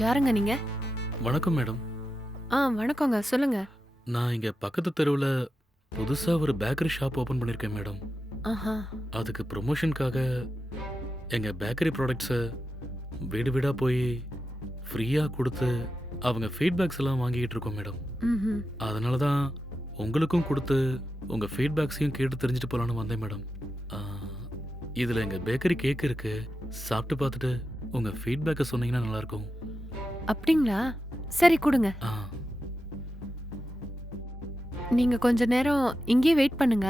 யாருங்க நீங்க? வணக்கம் மேடம். ஆ வணக்கங்க. சொல்லுங்க. நான் இங்க பக்கத்து தெருவில் புதுசா ஒரு பேக்கரி ஷாப் ஓபன் பண்ணிருக்கேன் மேடம். ஆஹா. அதுக்கு ப்ரொமோஷனுக்காக எங்க பேக்கரி ப்ராடக்ட்ஸை வீடு வீடா போய் ஃப்ரீயா கொடுத்து அவங்க ஃபீட்பேக்ஸ் எல்லாம் வாங்கிட்டு இருக்கோம் மேடம். அதனால தான் உங்களுக்கும் கொடுத்து உங்க ஃபீட்பேக்ஸையும் கேட்டு தெரிஞ்சுட்டு போலான்னு வந்தேன் மேடம் இதுல எங்க பேக்கரி கேக் இருக்கு. சாப்பிட்டு பார்த்துட்டு உங்க ஃபீட்பேக்கை சொன்னீங்கன்னா நல்லா இருக்கும் அப்படிங்களா? சரி கொடுங்க. ஆ. நீங்க கொஞ்ச நேரம் இங்கேயே வெயிட் பண்ணுங்க.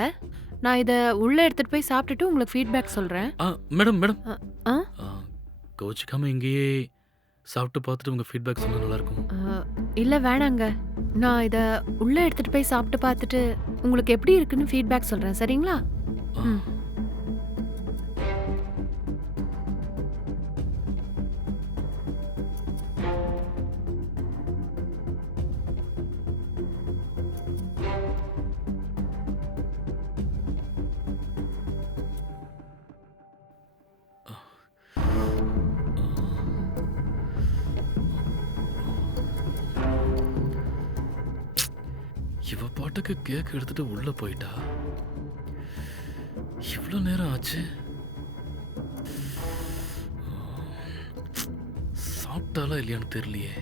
நான் இத உள்ள எடுத்துட்டு போய் சாப்பிட்டுட்டு உங்களுக்கு ஃபீட்பேக் சொல்றேன். ஆ மேடம் மேடம் ஆ, ஆ? ஆ, கோச்சிக்காம இங்கேயே சாப்பிட்டு பார்த்துட்டு உங்க ஃபீட்பேக் சொன்னா நல்லா இருக்கும் ஆ, இல்ல வேணாங்க நான் இத உள்ள எடுத்துட்டு போய் சாப்பிட்டு பார்த்துட்டு உங்களுக்கு எப்படி இருக்குன்னு ஃபீட்பேக் சொல்றேன் சரிங்களா. ம். இவ பாட்டுக்கு கேக் எடுத்துட்டு உள்ள போயிட்டா? இவ்வளோ நேரம் ஆச்சு. சாப்பிட்டாலா இல்லையான்னு தெரியலையே.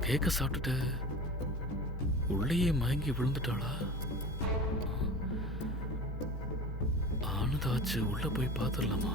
கேக்க சாப்பிட்டுட்டு உள்ளேயே மயங்கி விழுந்துட்டாளா? ஆனதாச்சு உள்ள போய் பார்த்துடலாமா?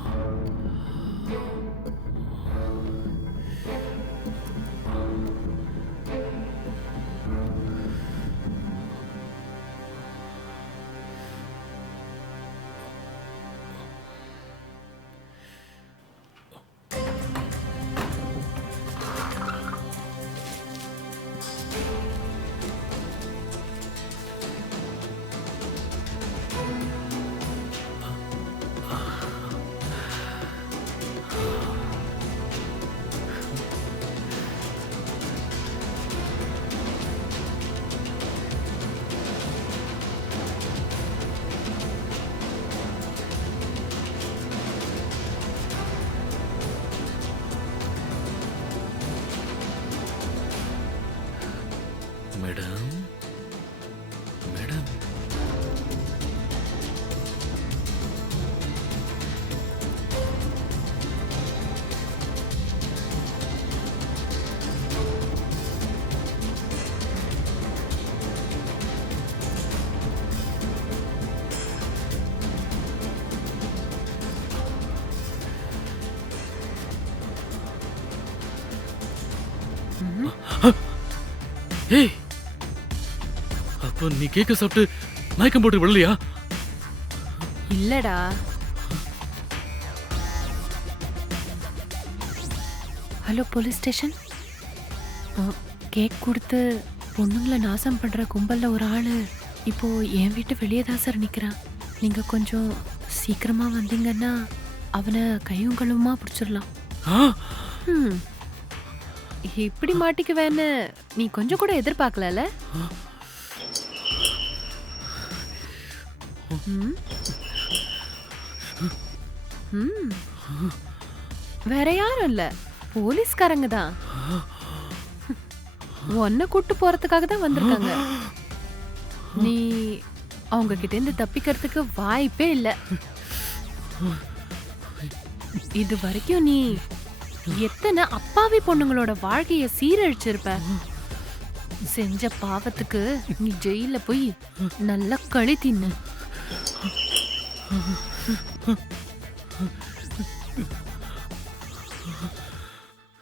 ஏய்! அப்போ நீ கேக்க சாப்பிட்டு மயக்கம் போட்டு விழலையா? இல்லடா. Hello police station? கேக் கொடுத்து பொண்ணுங்களை நாசம் பண்ற கும்பல்ல ஒரு ஆளு இப்போ என் வீட்டு வெளியே தான் சார் நிக்கிறான். நீங்க கொஞ்சம் சீக்கிரமா வந்தீங்கன்னா அவனை கையும் களுமா பிடிச்சிடலாம். ஆ? ம். இப்படி மாட்டிக்குவேன்னு நீ கொஞ்சம் கூட எதிர்பார்க்கலல? ம். வேற யாரும் இல்ல. போலீஸ்காரங்க தான். உன்னை கூட்டு போறதுக்காக தான் வந்திருக்காங்க. நீ அவங்க கிட்ட இருந்து தப்பிக்கிறதுக்கு வாய்ப்பே இல்ல. இது வரைக்கும் நீ எத்தனை அப்பாவி பொண்ணுங்களோட வாழ்க்கைய சீரழிச்சிருப்ப? செஞ்ச பாவத்துக்கு நீ ஜெயில போய் நல்லா களி தின்னு.